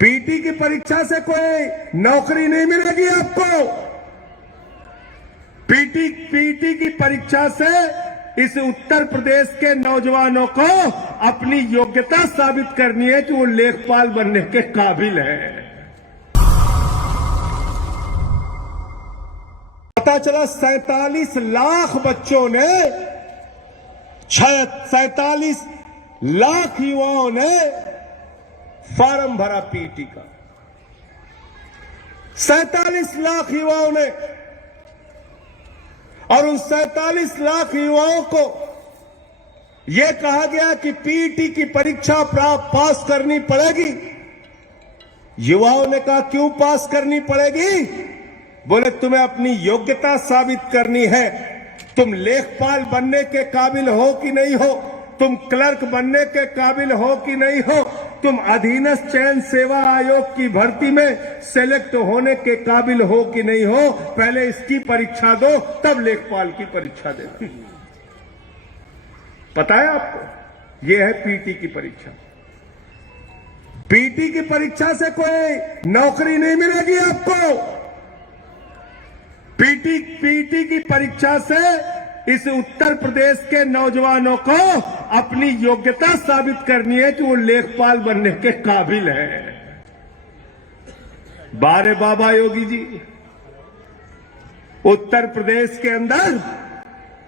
PT की परीक्षा से कोई नौकरी नहीं मिलेगी आपको। पीटी की परीक्षा से इस उत्तर प्रदेश के नौजवानों को अपनी योग्यता साबित करनी है कि वो लेखपाल बनने के काबिल है। पता चला 47 लाख बच्चों ने 47 लाख युवाओं ने फॉर्म भरा पीटी का। 47 लाख युवाओं ने, और उन 47 लाख युवाओं को यह कहा गया कि पीटी की परीक्षा पास करनी पड़ेगी। युवाओं ने कहा क्यों पास करनी पड़ेगी? बोले तुम्हें अपनी योग्यता साबित करनी है। तुम लेखपाल बनने के काबिल हो कि नहीं हो, तुम क्लर्क बनने के काबिल हो कि नहीं हो, तुम अधीनस्थ चयन सेवा आयोग की भर्ती में सेलेक्ट होने के काबिल हो कि नहीं हो, पहले इसकी परीक्षा दो तब लेखपाल की परीक्षा दे। पता है आपको, यह है पीटी की परीक्षा। पीटी की परीक्षा से कोई नौकरी नहीं मिलेगी आपको। पीटी की परीक्षा से इस उत्तर प्रदेश के नौजवानों को अपनी योग्यता साबित करनी है कि वो लेखपाल बनने के काबिल है। बारे बाबा योगी जी, उत्तर प्रदेश के अंदर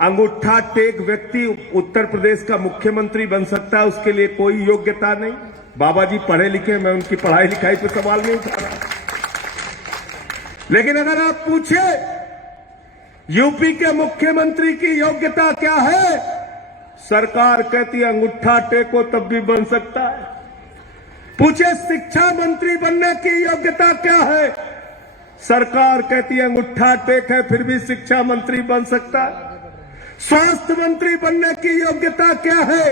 अंगूठा टेक व्यक्ति उत्तर प्रदेश का मुख्यमंत्री बन सकता है, उसके लिए कोई योग्यता नहीं। बाबा जी पढ़े लिखे, मैं उनकी पढ़ाई लिखाई पे सवाल नहीं उठा रहा, लेकिन अगर आप पूछे यूपी के मुख्यमंत्री की योग्यता क्या है, सरकार कहती है अंगूठा टेको तब भी बन सकता है। पूछे शिक्षा मंत्री बनने की योग्यता क्या है, सरकार कहती है अंगूठा टेक है फिर भी शिक्षा मंत्री बन सकता है। स्वास्थ्य मंत्री बनने की योग्यता क्या है,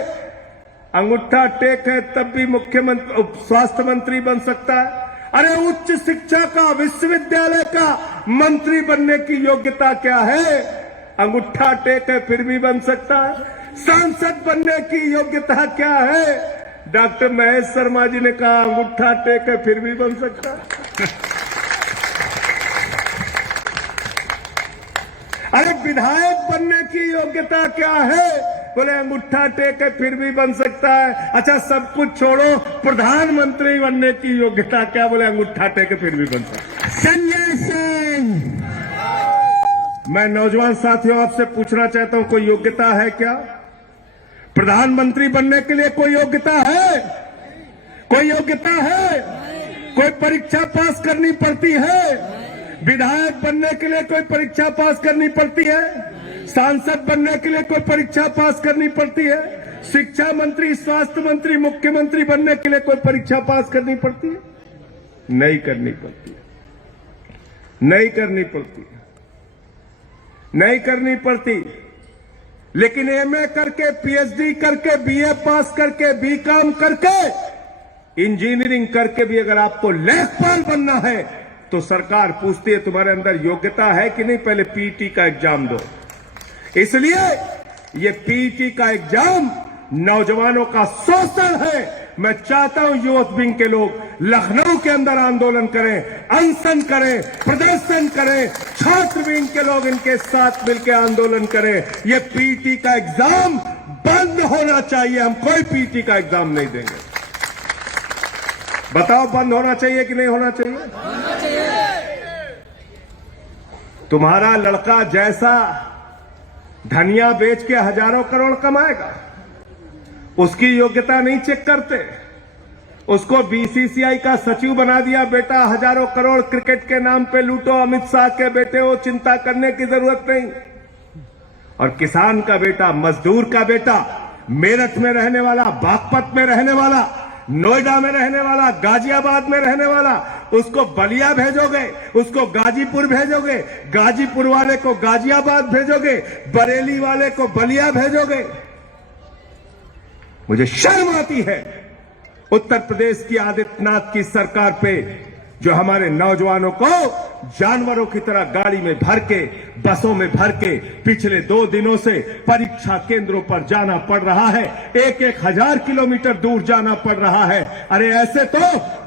अंगूठा टेक है तब भी मुख्यमंत्री स्वास्थ्य मंत्री बन सकता है। अरे उच्च शिक्षा का, विश्वविद्यालय का मंत्री बनने की योग्यता क्या है, अंगूठा टेक है फिर भी बन सकता है। सांसद बनने की योग्यता क्या है, डॉक्टर महेश शर्मा जी ने कहा अंगूठा टेक है फिर भी बन सकता है। अरे विधायक बनने की योग्यता क्या है, बोले अंगूठा टेक है फिर भी बन सकता है। अच्छा सब कुछ छोड़ो, प्रधानमंत्री बनने की योग्यता क्या, बोले अंगूठा टेक है फिर भी बन सकता है। संजय सिंह, मैं नौजवान साथियों आपसे पूछना चाहता हूं, कोई योग्यता है क्या? प्रधानमंत्री बनने के लिए कोई योग्यता है? कोई योग्यता है? कोई परीक्षा पास करनी पड़ती है? विधायक बनने के लिए कोई परीक्षा पास करनी पड़ती है? सांसद बनने के लिए कोई परीक्षा पास करनी पड़ती है? शिक्षा मंत्री, स्वास्थ्य मंत्री, मुख्यमंत्री बनने के लिए कोई परीक्षा पास करनी पड़ती है? नहीं करनी पड़ती है, नहीं करनी पड़ती है, नहीं करनी पड़ती। लेकिन एमए करके, पीएचडी करके, बीए पास करके, बीकॉम करके, इंजीनियरिंग करके भी अगर आपको लेखपाल बनना है तो सरकार पूछती है तुम्हारे अंदर योग्यता है कि नहीं, पहले पीटी का एग्जाम दो। इसलिए ये पीटी का एग्जाम नौजवानों का शोषण है। मैं चाहता हूं युवक विंग के लोग लखनऊ के अंदर आंदोलन करें, अनशन करें, प्रदर्शन करें, छात्र विंग के लोग इनके साथ मिलकर आंदोलन करें। ये पीटी का एग्जाम बंद होना चाहिए। हम कोई पीटी का एग्जाम नहीं देंगे। बताओ बंद होना चाहिए कि नहीं होना चाहिए? होना चाहिए। तुम्हारा लड़का जैसा धनिया बेच के हजारों करोड़ कमाएगा, उसकी योग्यता नहीं चेक करते। उसको बीसीसीआई का सचिव बना दिया, बेटा हजारों करोड़ क्रिकेट के नाम पे लूटो, अमित शाह के बेटे हो, चिंता करने की जरूरत नहीं। और किसान का बेटा, मजदूर का बेटा, मेरठ में रहने वाला, बागपत में रहने वाला, नोएडा में रहने वाला, गाजियाबाद में रहने वाला, उसको बलिया भेजोगे, उसको गाजीपुर भेजोगे, गाजीपुर वाले को गाजियाबाद भेजोगे, बरेली वाले को बलिया भेजोगे। मुझे शर्म आती है उत्तर प्रदेश की आदित्यनाथ की सरकार पे, जो हमारे नौजवानों को जानवरों की तरह गाड़ी में भर के, बसों में भर के पिछले 2 दिनों से परीक्षा केंद्रों पर जाना पड़ रहा है। 1,000 किलोमीटर दूर जाना पड़ रहा है। अरे ऐसे तो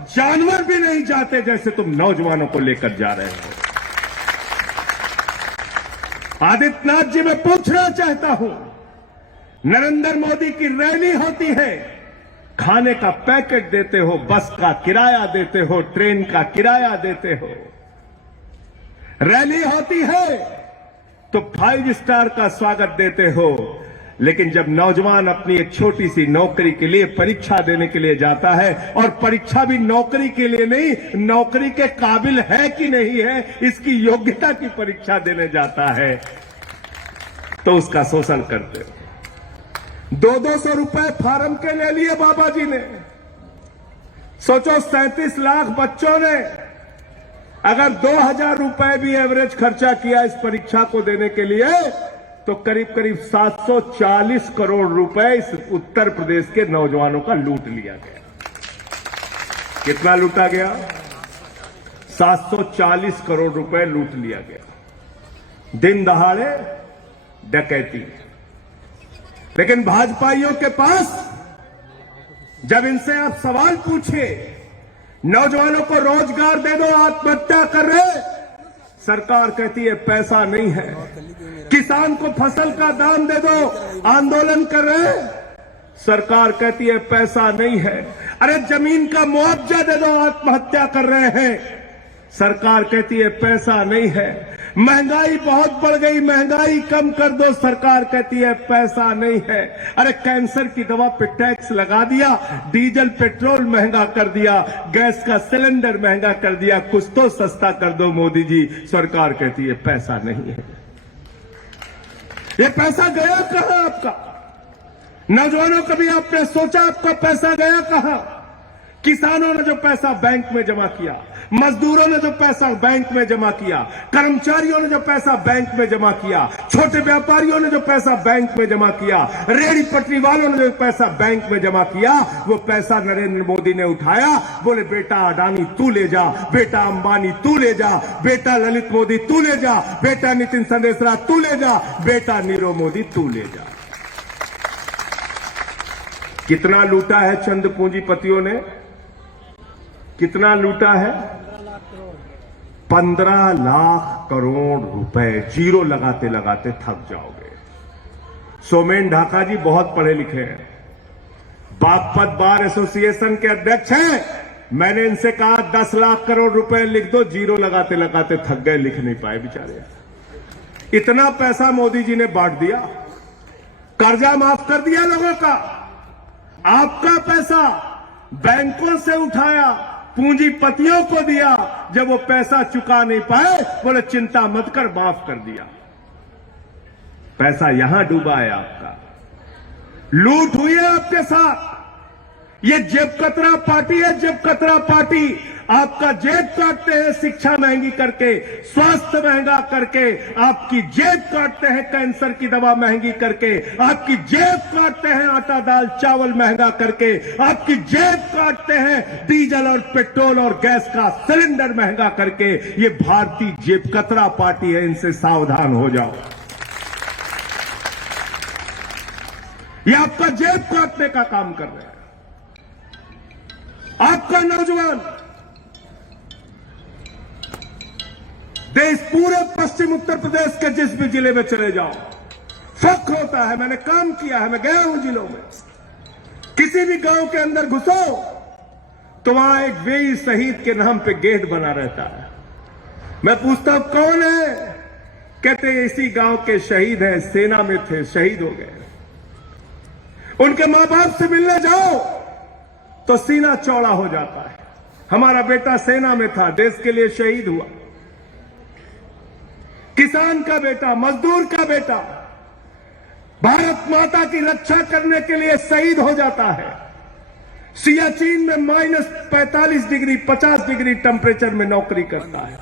जानवर भी नहीं जाते जैसे तुम नौजवानों को लेकर जा रहे हो। आदित्यनाथ जी, मैं पूछना चाहता हूं, नरेंद्र मोदी की रैली होती है, खाने का पैकेट देते हो, बस का किराया देते हो, ट्रेन का किराया देते हो। रैली होती है तो 5 स्टार का स्वागत देते हो, लेकिन जब नौजवान अपनी एक छोटी सी नौकरी के लिए परीक्षा देने के लिए जाता है, और परीक्षा भी नौकरी के लिए नहीं, नौकरी के काबिल है कि नहीं है इसकी योग्यता की परीक्षा देने जाता है, तो उसका शोषण करते हो। 200 रुपए फार्म के ले लिए बाबा जी ने। सोचो 37 लाख बच्चों ने अगर 2,000 रुपए भी एवरेज खर्चा किया इस परीक्षा को देने के लिए, तो करीब करीब 740 करोड़ रुपए इस उत्तर प्रदेश के नौजवानों का लूट लिया गया। कितना लूटा गया? 740 करोड़ रुपए लूट लिया गया, दिन दहाड़े डकैती। लेकिन भाजपाइयों के पास जब इनसे आप सवाल पूछे, नौजवानों को रोजगार दे दो, आत्महत्या कर रहे, सरकार कहती है पैसा नहीं है। किसान को फसल का दाम दे दो, आंदोलन कर रहे, सरकार कहती है पैसा नहीं है। अरे जमीन का मुआवजा दे दो, आत्महत्या कर रहे हैं, सरकार कहती है पैसा नहीं है। महंगाई बहुत बढ़ गई, महंगाई कम कर दो, सरकार कहती है पैसा नहीं है। अरे कैंसर की दवा पे टैक्स लगा दिया, डीजल पेट्रोल महंगा कर दिया, गैस का सिलेंडर महंगा कर दिया, कुछ तो सस्ता कर दो मोदी जी, सरकार कहती है पैसा नहीं है। ये पैसा गया कहां आपका? नौजवानों, कभी आपने सोचा आपका पैसा गया कहां? किसानों ने जो पैसा बैंक में जमा किया, मजदूरों ने जो पैसा बैंक में जमा किया, कर्मचारियों ने जो पैसा बैंक में जमा किया, छोटे व्यापारियों ने जो पैसा बैंक में जमा किया, रेहड़ी पटरी वालों ने जो पैसा बैंक में जमा किया, वो पैसा नरेंद्र मोदी ने उठाया। बोले बेटा अडानी तू ले जा, बेटा अंबानी तू ले जा, बेटा ललित मोदी तू ले जा, बेटा नितिन संदेशरा तू ले जा, बेटा नीरव मोदी तू ले जा। कितना लूटा है चंद पूंजीपतियों ने? कितना लूटा है? 15 लाख करोड़ रुपए। जीरो लगाते लगाते थक जाओगे। सोमेन ढाका जी बहुत पढ़े लिखे हैं, बागपत बार एसोसिएशन के अध्यक्ष हैं। मैंने इनसे कहा 10 लाख करोड़ रुपए लिख दो, जीरो लगाते लगाते थक गए, लिख नहीं पाए बेचारे। इतना पैसा मोदी जी ने बांट दिया, कर्जा माफ कर दिया लोगों का, आपका पैसा बैंकों से उठाया, पूंजीपतियों को दिया। जब वो पैसा चुका नहीं पाए, बोले चिंता मत कर, माफ कर दिया। पैसा यहां डूबा है आपका, लूट हुई है आपके साथ। ये जेब कतरा पार्टी है, जेब कतरा पार्टी। आपका जेब काटते हैं शिक्षा महंगी करके, स्वास्थ्य महंगा करके, आपकी जेब काटते हैं कैंसर की दवा महंगी करके, आपकी जेब काटते हैं आटा दाल चावल महंगा करके, आपकी जेब काटते हैं डीजल और पेट्रोल और गैस का सिलेंडर महंगा करके। ये भारतीय जेब कतरा पार्टी है, इनसे सावधान हो जाओ। ये आपका जेब काटने का काम कर रहे हैं। आपका नौजवान देश पूरे पश्चिम उत्तर प्रदेश के जिस भी जिले में चले जाओ, फख्र होता है। मैंने काम किया है, मैं गया हूं जिलों में। किसी भी गांव के अंदर घुसो तो वहां एक वीर शहीद के नाम पे गेट बना रहता है। मैं पूछता हूं कौन है? कहते हैं इसी गांव के शहीद हैं, सेना में थे, शहीद हो गए। उनके मां बाप से मिलने जाओ तो सीना चौड़ा हो जाता है। हमारा बेटा सेना में था, देश के लिए शहीद हुआ। किसान का बेटा, मजदूर का बेटा भारत माता की रक्षा करने के लिए शहीद हो जाता है। सियाचिन में -45 डिग्री 50 डिग्री टेम्परेचर में नौकरी करता है।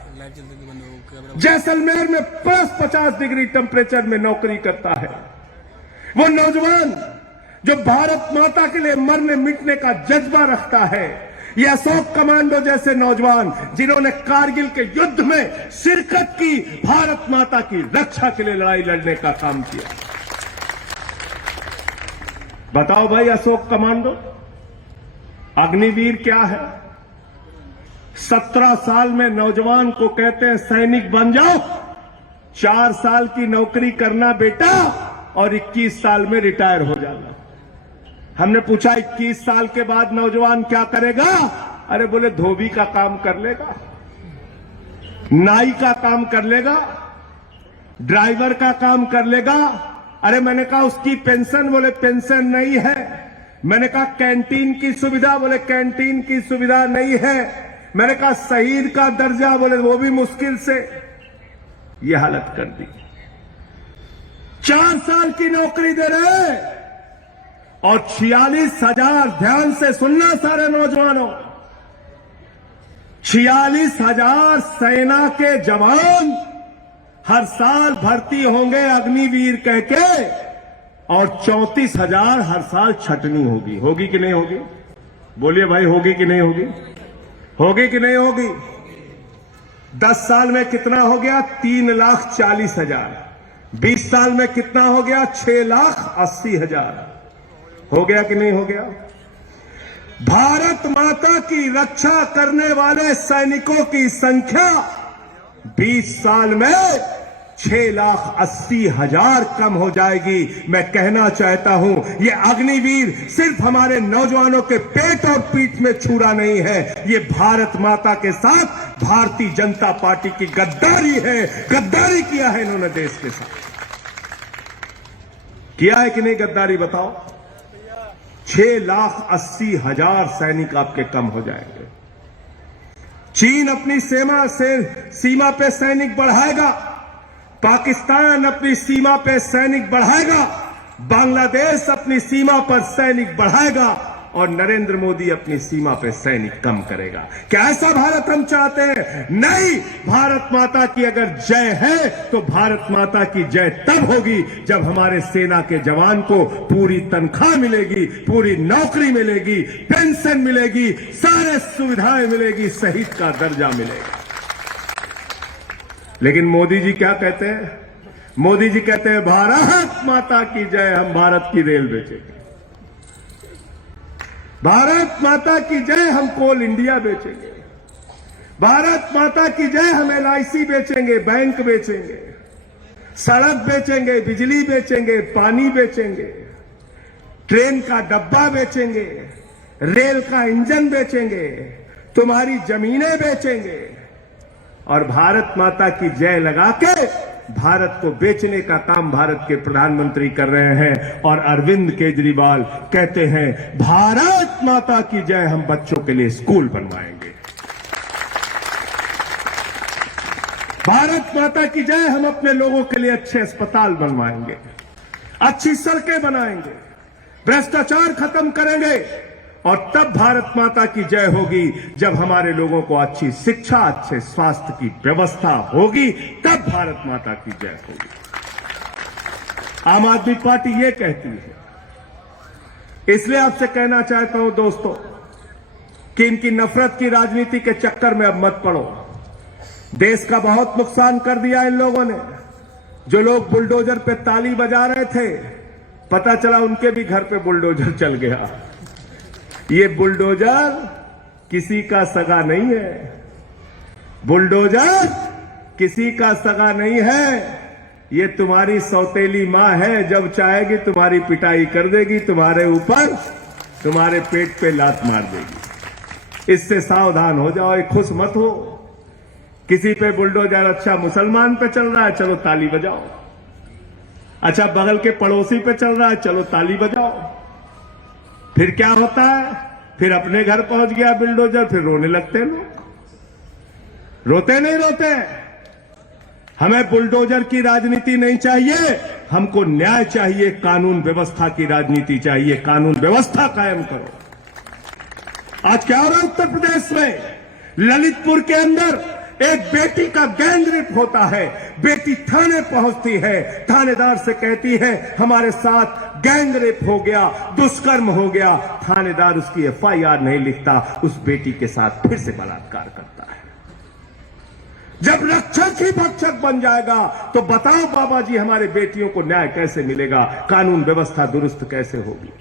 जैसलमेर में +50 डिग्री टेम्परेचर में नौकरी करता है। वो नौजवान जो भारत माता के लिए मरने मिटने का जज्बा रखता है, ये अशोक कमांडो जैसे नौजवान जिन्होंने कारगिल के युद्ध में शिरकत की, भारत माता की रक्षा के लिए लड़ाई लड़ने का काम किया। बताओ भाई, अशोक कमांडो, अग्निवीर क्या है? 17 साल में नौजवान को कहते हैं सैनिक बन जाओ, 4 साल की नौकरी करना बेटा और 21 साल में रिटायर हो जाना। हमने पूछा 21 साल के बाद नौजवान क्या करेगा? अरे बोले धोबी का काम कर लेगा, नाई का काम कर लेगा, ड्राइवर का काम कर लेगा। अरे मैंने कहा उसकी पेंशन? बोले पेंशन नहीं है। मैंने कहा कैंटीन की सुविधा? बोले कैंटीन की सुविधा नहीं है। मैंने कहा शहीद का दर्जा? बोले वो भी मुश्किल से। ये हालत कर दी। 4 साल की नौकरी दे रहे और 46,000, ध्यान से सुनना सारे नौजवानों, 46,000 सेना के जवान हर साल भर्ती होंगे अग्निवीर कह के, और 34,000 हर साल छटनी होगी। होगी कि नहीं होगी? बोलिए भाई, होगी कि नहीं होगी? होगी कि नहीं होगी? 10 साल में कितना हो गया? 3,40,000। 20 साल में कितना हो गया? 6,80,000। हो गया कि नहीं हो गया? भारत माता की रक्षा करने वाले सैनिकों की संख्या 20 साल में 6,80,000 कम हो जाएगी। मैं कहना चाहता हूं, ये अग्निवीर सिर्फ हमारे नौजवानों के पेट और पीठ में छुरा नहीं है, ये भारत माता के साथ भारतीय जनता पार्टी की गद्दारी है। गद्दारी किया है इन्होंने देश के साथ। किया है कि नहीं गद्दारी? बताओ। 6,80,000 सैनिक आपके कम हो जाएंगे। चीन अपनी सीमा पे सैनिक बढ़ाएगा, पाकिस्तान अपनी सीमा पे सैनिक बढ़ाएगा, बांग्लादेश अपनी सीमा पर सैनिक बढ़ाएगा, और नरेंद्र मोदी अपनी सीमा पे सैनिक कम करेगा। क्या ऐसा भारत हम चाहते हैं? नहीं। भारत माता की अगर जय है तो भारत माता की जय तब होगी जब हमारे सेना के जवान को पूरी तनख्वाह मिलेगी, पूरी नौकरी मिलेगी, पेंशन मिलेगी, सारे सुविधाएं मिलेगी, शहीद का दर्जा मिलेगा। लेकिन मोदी जी क्या कहते हैं? मोदी जी कहते हैं भारत माता की जय, हम भारत की रेल बेचेंगे। भारत माता की जय, हम कोल इंडिया बेचेंगे। भारत माता की जय, हम LIC बेचेंगे, बैंक बेचेंगे, सड़क बेचेंगे, बिजली बेचेंगे, पानी बेचेंगे, ट्रेन का डब्बा बेचेंगे, रेल का इंजन बेचेंगे, तुम्हारी जमीनें बेचेंगे। और भारत माता की जय लगा के भारत को बेचने का काम भारत के प्रधानमंत्री कर रहे हैं। और अरविंद केजरीवाल कहते हैं भारत माता की जय, हम बच्चों के लिए स्कूल बनवाएंगे। भारत माता की जय, हम अपने लोगों के लिए अच्छे अस्पताल बनवाएंगे, अच्छी सड़कें बनाएंगे, भ्रष्टाचार खत्म करेंगे। और तब भारत माता की जय होगी जब हमारे लोगों को अच्छी शिक्षा, अच्छे स्वास्थ्य की व्यवस्था होगी, तब भारत माता की जय होगी। आम आदमी पार्टी ये कहती है। इसलिए आपसे कहना चाहता हूं दोस्तों कि इनकी नफरत की राजनीति के चक्कर में अब मत पड़ो। देश का बहुत नुकसान कर दिया इन लोगों ने। जो लोग बुलडोजर पे ताली बजा रहे थे, पता चला उनके भी घर पे बुलडोजर चल गया। ये बुलडोजर किसी का सगा नहीं है। बुलडोजर किसी का सगा नहीं है। ये तुम्हारी सौतेली मां है, जब चाहेगी तुम्हारी पिटाई कर देगी, तुम्हारे ऊपर, तुम्हारे पेट पे लात मार देगी। इससे सावधान हो जाओ, खुश मत हो। किसी पे बुलडोजर, अच्छा मुसलमान पे चल रहा है, चलो ताली बजाओ। अच्छा बगल के पड़ोसी पे चल रहा है, चलो ताली बजाओ। फिर क्या होता है? फिर अपने घर पहुंच गया बुलडोजर, फिर रोने लगते हैं लोग। रोते नहीं रोते। हमें बुलडोजर की राजनीति नहीं चाहिए, हमको न्याय चाहिए, कानून व्यवस्था की राजनीति चाहिए। कानून व्यवस्था कायम करो। आज क्या हो रहा है उत्तर प्रदेश में? ललितपुर के अंदर एक बेटी का गैंग रेप होता है। बेटी थाने पहुंचती है, थानेदार से कहती है हमारे साथ गैंग रेप हो गया, दुष्कर्म हो गया, थानेदार उसकी एफआईआर नहीं लिखता, उस बेटी के साथ फिर से बलात्कार करता है। जब रक्षक ही भक्षक बन जाएगा तो बताओ बाबा जी हमारे बेटियों को न्याय कैसे मिलेगा, कानून व्यवस्था दुरुस्त कैसे होगी।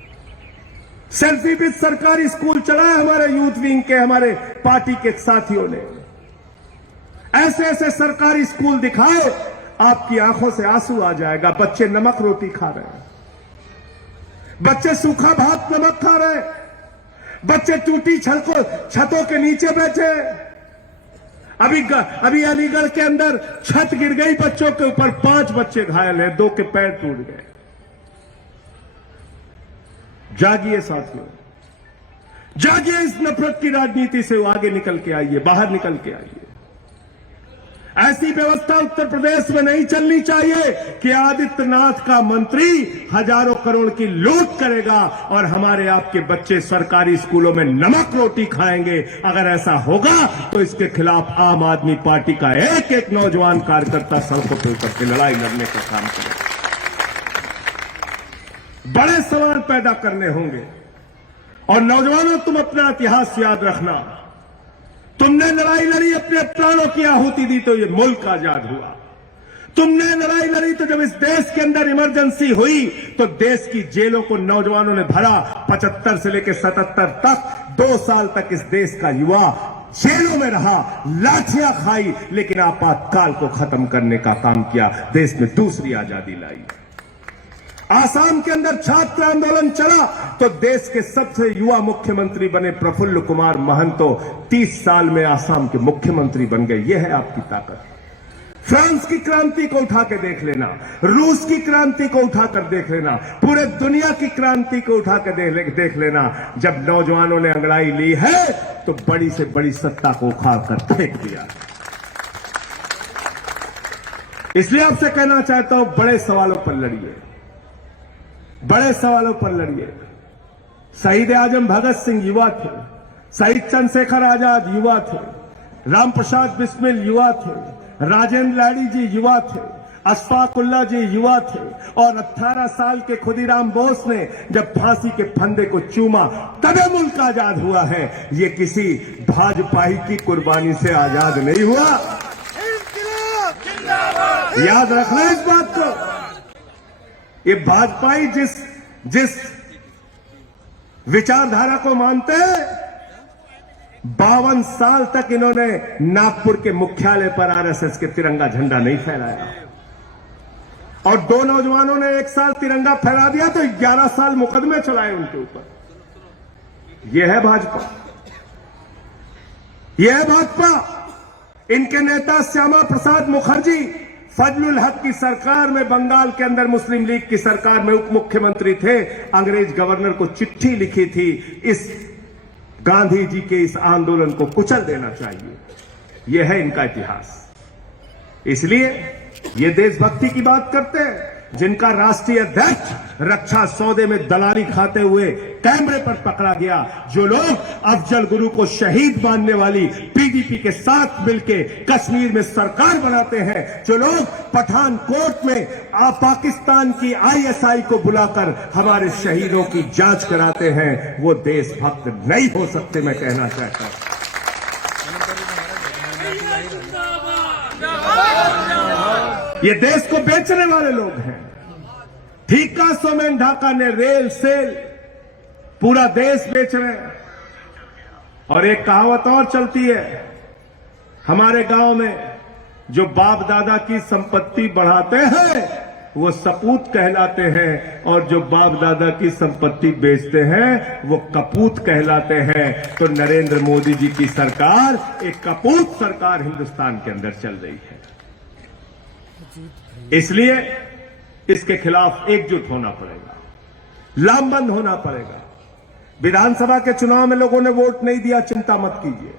सेल्फी विद सरकारी स्कूल चलाए हमारे यूथ विंग के, हमारे पार्टी के साथियों ने। ऐसे ऐसे सरकारी स्कूल दिखाए, आपकी आंखों से आंसू आ जाएगा। बच्चे नमक रोटी खा रहे हैं, बच्चे सूखा भात नमक खा रहे हैं, बच्चे टूटी छतों के नीचे बैठे। अभी अलीगढ़ के अंदर छत गिर गई बच्चों के ऊपर, 5 बच्चे घायल हैं, 2 के पैर टूट गए। जागिए साथियों, जागिए, इस नफरत की राजनीति से आगे निकल के आइए, बाहर निकल के आइए। ऐसी व्यवस्था उत्तर प्रदेश में नहीं चलनी चाहिए कि आदित्यनाथ का मंत्री हजारों करोड़ की लूट करेगा और हमारे आपके बच्चे सरकारी स्कूलों में नमक रोटी खाएंगे। अगर ऐसा होगा तो इसके खिलाफ आम आदमी पार्टी का एक एक नौजवान कार्यकर्ता सड़कों पर उतर के लड़ाई लड़ने का काम करेगा। बड़े सवाल पैदा करने होंगे। और नौजवानों, तुम अपना इतिहास याद रखना। तुमने लड़ाई लड़ी, अपने प्राणों की आहुति दी तो ये मुल्क आजाद हुआ। तुमने लड़ाई लड़ी तो जब इस देश के अंदर इमरजेंसी हुई तो देश की जेलों को नौजवानों ने भरा। 75 से लेकर 77 तक 2 साल तक इस देश का युवा जेलों में रहा, लाठियां खाई, लेकिन आपातकाल को खत्म करने का काम किया, देश में दूसरी आजादी लाई। आसाम के अंदर छात्र आंदोलन चला तो देश के सबसे युवा मुख्यमंत्री बने प्रफुल्ल कुमार महंतो, 30 साल में आसाम के मुख्यमंत्री बन गए। यह है आपकी ताकत। फ्रांस की क्रांति को उठा के देख लेना, रूस की क्रांति को उठाकर देख लेना, पूरे दुनिया की क्रांति को उठा के देख लेना। जब नौजवानों ने अंगड़ाई ली है तो बड़ी से बड़ी सत्ता को उखाड़ कर फेंक दिया। इसलिए आपसे कहना चाहता हूं, बड़े सवालों पर लड़िए, बड़े सवालों पर लड़िए। शहीद आजम भगत सिंह युवा थे, शहीद चंद्रशेखर आजाद युवा थे, राम प्रसाद बिस्मिल युवा थे, राजेंद्र लाड़ी जी युवा थे, अशफाक उल्लाह जी युवा थे, और 18 साल के खुदीराम बोस ने जब फांसी के फंदे को चूमा तभी मुल्क आजाद हुआ है। ये किसी भाजपाई की कुर्बानी से आजाद नहीं हुआ। याद रखना इस बात को। ये भाजपाई जिस विचारधारा को मानते हैं, 52 साल तक इन्होंने नागपुर के मुख्यालय पर आरएसएस के तिरंगा झंडा नहीं फहराया, और 2 नौजवानों ने 1 साल तिरंगा फहरा दिया तो 11 साल मुकदमे चलाए उनके ऊपर। यह है भाजपा, यह है भाजपा। इनके नेता श्यामा प्रसाद मुखर्जी फजलुल हक की सरकार में, बंगाल के अंदर मुस्लिम लीग की सरकार में उप मुख्यमंत्री थे। अंग्रेज गवर्नर को चिट्ठी लिखी थी, इस गांधी जी के इस आंदोलन को कुचल देना चाहिए। यह है इनका इतिहास। इसलिए ये देशभक्ति की बात करते हैं, जिनका राष्ट्रीय अध्यक्ष रक्षा सौदे में दलाली खाते हुए कैमरे पर पकड़ा गया, जो लोग अफजल गुरु को शहीद मानने वाली पीडीपी के साथ मिलकर कश्मीर में सरकार बनाते हैं, जो लोग पठानकोट में पाकिस्तान की आईएसआई को बुलाकर हमारे शहीदों की जांच कराते हैं, वो देशभक्त नहीं हो सकते। मैं कहना चाहता हूं, ये देश को बेचने वाले लोग हैं। ठीका सोमेन ढाका ने रेल सेल पूरा देश बेच रहे हैं। और एक कहावत और चलती है हमारे गांव में, जो बाप दादा की संपत्ति बढ़ाते हैं वो सपूत कहलाते हैं, और जो बाप दादा की संपत्ति बेचते हैं वो कपूत कहलाते हैं। तो नरेंद्र मोदी जी की सरकार एक कपूत सरकार हिंदुस्तान के अंदर चल रही है। इसलिए इसके खिलाफ एकजुट होना पड़ेगा, लामबंद होना पड़ेगा। विधानसभा के चुनाव में लोगों ने वोट नहीं दिया, चिंता मत कीजिए,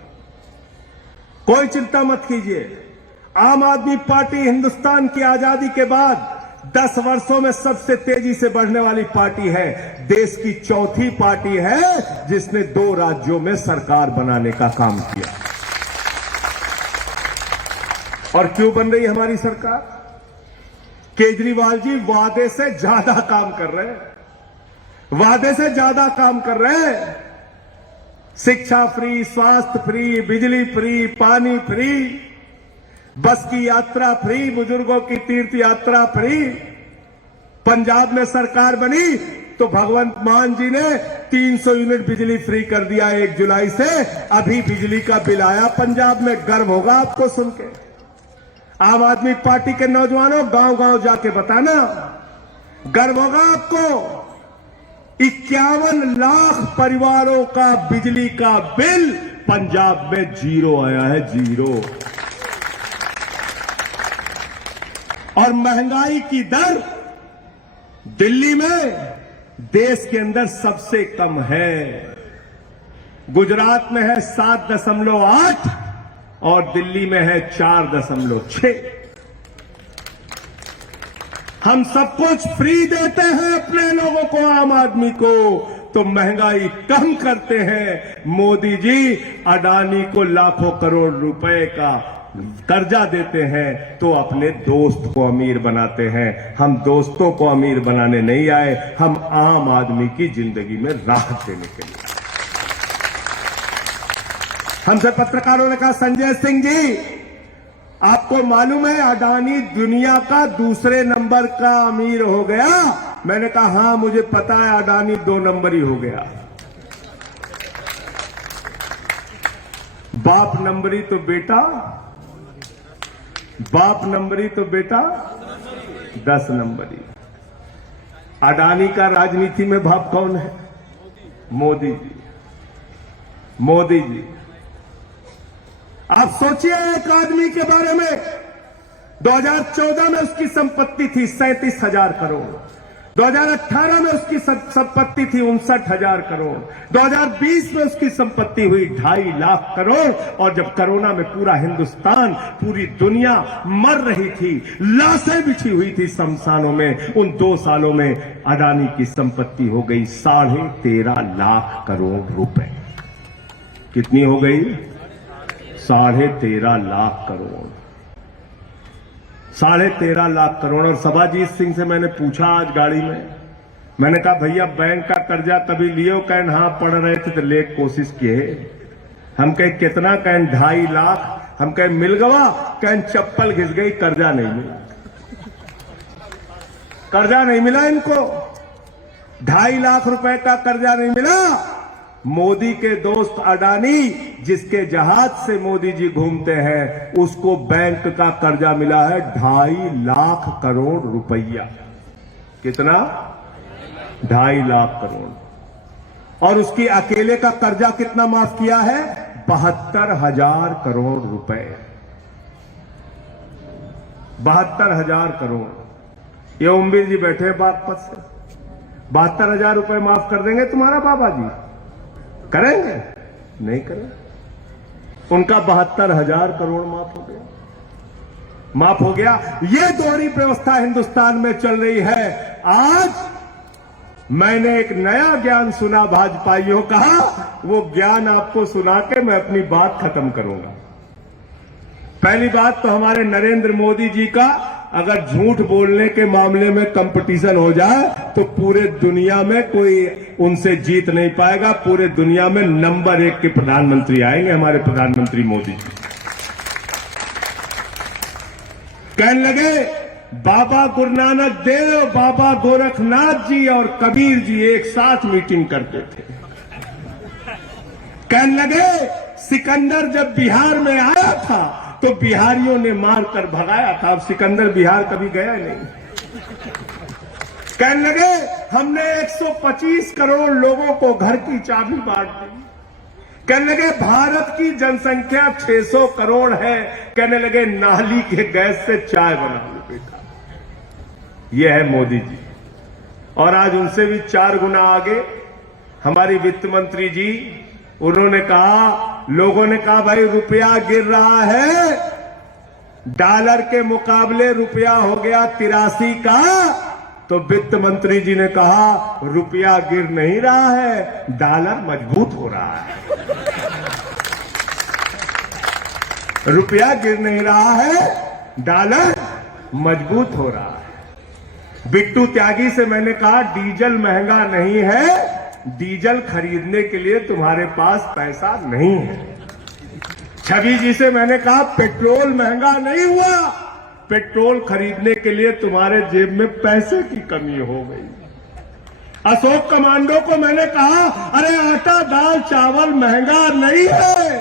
कोई चिंता मत कीजिए। आम आदमी पार्टी हिंदुस्तान की आजादी के बाद 10 वर्षों में सबसे तेजी से बढ़ने वाली पार्टी है। देश की चौथी पार्टी है जिसने 2 राज्यों में सरकार बनाने का काम किया। और क्यों बन रही हमारी सरकार? केजरीवाल जी वादे से ज्यादा काम कर रहे हैं। वादे से ज्यादा काम कर रहे हैं। शिक्षा फ्री, स्वास्थ्य फ्री, बिजली फ्री, पानी फ्री, बस की यात्रा फ्री, बुजुर्गों की तीर्थ यात्रा फ्री। पंजाब में सरकार बनी तो भगवंत मान जी ने 300 यूनिट बिजली फ्री कर दिया 1 जुलाई से। अभी बिजली का बिल आया पंजाब में, गर्व होगा आपको सुन के। आम आदमी पार्टी के नौजवानों, गांव गांव जाके बताना, गर्व होगा आपको। 51 लाख परिवारों का बिजली का बिल पंजाब में जीरो आया है, जीरो। और महंगाई की दर दिल्ली में देश के अंदर सबसे कम है। गुजरात में है 7.8 और दिल्ली में है 4.6। हम सब कुछ फ्री देते हैं अपने लोगों को, आम आदमी को, तो महंगाई कम करते हैं। मोदी जी अडानी को लाखों करोड़ रुपए का कर्जा देते हैं तो अपने दोस्त को अमीर बनाते हैं। हम दोस्तों को अमीर बनाने नहीं आए, हम आम आदमी की जिंदगी में राहत देने के लिए। हमसे पत्रकारों ने कहा, संजय सिंह जी आपको मालूम है अडानी दुनिया का दूसरे नंबर का अमीर हो गया? मैंने कहा हां मुझे पता है, अडानी 2 नंबर ही हो गया। बाप नंबरी तो बेटा, बाप नंबरी तो बेटा 10 नंबरी। अडानी का राजनीति में बाप कौन है? मोदी जी। मोदी जी, आप सोचिए एक आदमी के बारे में। 2014 में उसकी संपत्ति थी 37,000 करोड़, 2018 में उसकी संपत्ति थी 59,000 करोड़, 2020 में उसकी संपत्ति हुई 2.5 लाख करोड़। और जब कोरोना में पूरा हिंदुस्तान, पूरी दुनिया मर रही थी, लाशें बिछी हुई थी शमशानों में, उन 2 सालों में अडानी की संपत्ति हो गई 13.5 लाख करोड़ रुपए। कितनी हो गई? 13.5 लाख करोड़। 13.5 लाख करोड़। और सभाजीत सिंह से मैंने पूछा आज गाड़ी में, मैंने कहा भैया बैंक का कर्जा कभी लियो? कहन हाँ पढ़ रहे थे तो ले कोशिश किए। हम कहे कितना? कहन 2.5 लाख। हम कहे मिल गवा? कहन चप्पल घिस गई, कर्जा नहीं मिला। कर्जा नहीं मिला इनको, 2.5 लाख रुपए का कर्जा नहीं मिला। मोदी के दोस्त अडानी, जिसके जहाज से मोदी जी घूमते हैं, उसको बैंक का कर्जा मिला है 2.5 लाख करोड़ रुपया। कितना? 2.5 लाख करोड़। और उसकी अकेले का कर्जा कितना माफ किया है? 72,000 करोड़ रुपए। 72,000 करोड़। ये ओमवीर जी बैठे हैं बागपत से, 72,000 रुपए माफ कर देंगे तुम्हारा बाबा जी? करेंगे? नहीं करेंगे। उनका 72,000 करोड़ माफ हो गया, माफ हो गया। ये दोहरी व्यवस्था हिंदुस्तान में चल रही है। आज मैंने एक नया ज्ञान सुना भाजपाइयों का, वो ज्ञान आपको सुना के मैं अपनी बात खत्म करूंगा। पहली बात तो हमारे नरेंद्र मोदी जी का, अगर झूठ बोलने के मामले में कंपटीशन हो जाए तो पूरे दुनिया में कोई उनसे जीत नहीं पाएगा। पूरे दुनिया में नंबर 1 के प्रधानमंत्री आएंगे हमारे प्रधानमंत्री मोदी जी। कहने लगे बाबा गुरु नानक देव, बाबा गोरखनाथ जी और कबीर जी एक साथ मीटिंग करते थे। कहने लगे सिकंदर जब बिहार में आया था तो बिहारियों ने मारकर भगाया था, अब सिकंदर बिहार कभी गया नहीं। कहने लगे हमने 125 करोड़ लोगों को घर की चाबी बांट दी। कहने लगे भारत की जनसंख्या 600 करोड़ है। कहने लगे नाली के गैस से चाय बना लो बेटा। यह है मोदी जी। और आज उनसे भी 4 गुना आगे हमारी वित्त मंत्री जी, उन्होंने कहा, लोगों ने कहा भाई रुपया गिर रहा है, डॉलर के मुकाबले रुपया हो गया 83 का। तो वित्त मंत्री जी ने कहा रुपया गिर नहीं रहा है, डॉलर मजबूत हो रहा है। रुपया गिर नहीं रहा है, डॉलर मजबूत हो रहा है। बिट्टू त्यागी से मैंने कहा डीजल महंगा नहीं है, डीजल खरीदने के लिए तुम्हारे पास पैसा नहीं है। छवि जी से मैंने कहा पेट्रोल महंगा नहीं हुआ, पेट्रोल खरीदने के लिए तुम्हारे जेब में पैसे की कमी हो गई। अशोक कमांडो को मैंने कहा अरे आटा दाल चावल महंगा नहीं है,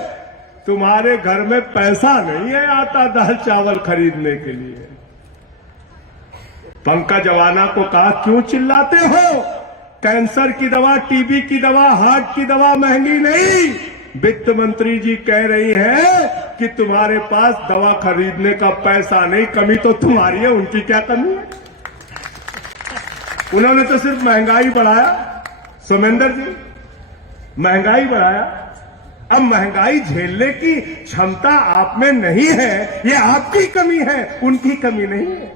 तुम्हारे घर में पैसा नहीं है आटा दाल चावल खरीदने के लिए। पंकज अवाना को कहा क्यों चिल्लाते हो, कैंसर की दवा, टीबी की दवा, हार्ट की दवा महंगी नहीं। वित्त मंत्री जी कह रही हैं कि तुम्हारे पास दवा खरीदने का पैसा नहीं, कमी तो तुम्हारी है, उनकी क्या कमी है। उन्होंने तो सिर्फ महंगाई बढ़ाया, सोमेंद्र जी महंगाई बढ़ाया। अब महंगाई झेलने की क्षमता आप में नहीं है, ये आपकी कमी है, उनकी कमी नहीं है।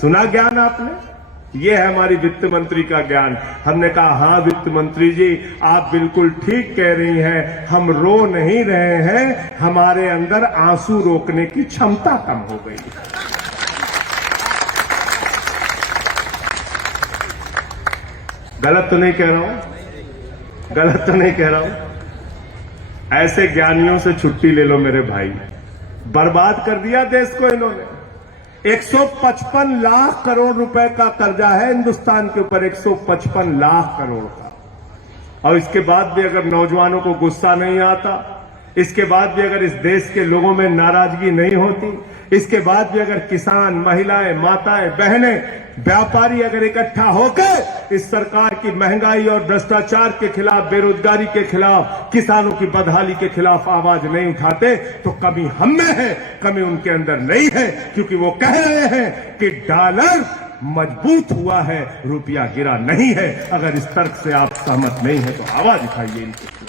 सुना ज्ञान आपने, ये है हमारी वित्त मंत्री का ज्ञान। हमने कहा हाँ वित्त मंत्री जी आप बिल्कुल ठीक कह रही हैं, हम रो नहीं रहे हैं, हमारे अंदर आंसू रोकने की क्षमता कम हो गई। गलत तो नहीं कह रहा हूं, गलत तो नहीं कह रहा हूं। ऐसे ज्ञानियों से छुट्टी ले लो मेरे भाई, बर्बाद कर दिया देश को इन्होंने। 155 लाख करोड़ रुपए का कर्जा है हिंदुस्तान के ऊपर, 155 लाख करोड़ का। और इसके बाद भी अगर नौजवानों को गुस्सा नहीं आता, इसके बाद भी अगर इस देश के लोगों में नाराजगी नहीं होती, इसके बाद भी अगर किसान, महिलाएं, माताएं, बहनें, व्यापारी अगर इकट्ठा होकर इस सरकार की महंगाई और भ्रष्टाचार के खिलाफ, बेरोजगारी के खिलाफ, किसानों की बदहाली के खिलाफ आवाज नहीं उठाते, तो कमी हम में है, कमी उनके अंदर नहीं है। क्योंकि वो कह रहे हैं कि डॉलर मजबूत हुआ है, रुपया गिरा नहीं है। अगर इस तर्क से आप सहमत नहीं है तो आवाज उठाइए इनकी।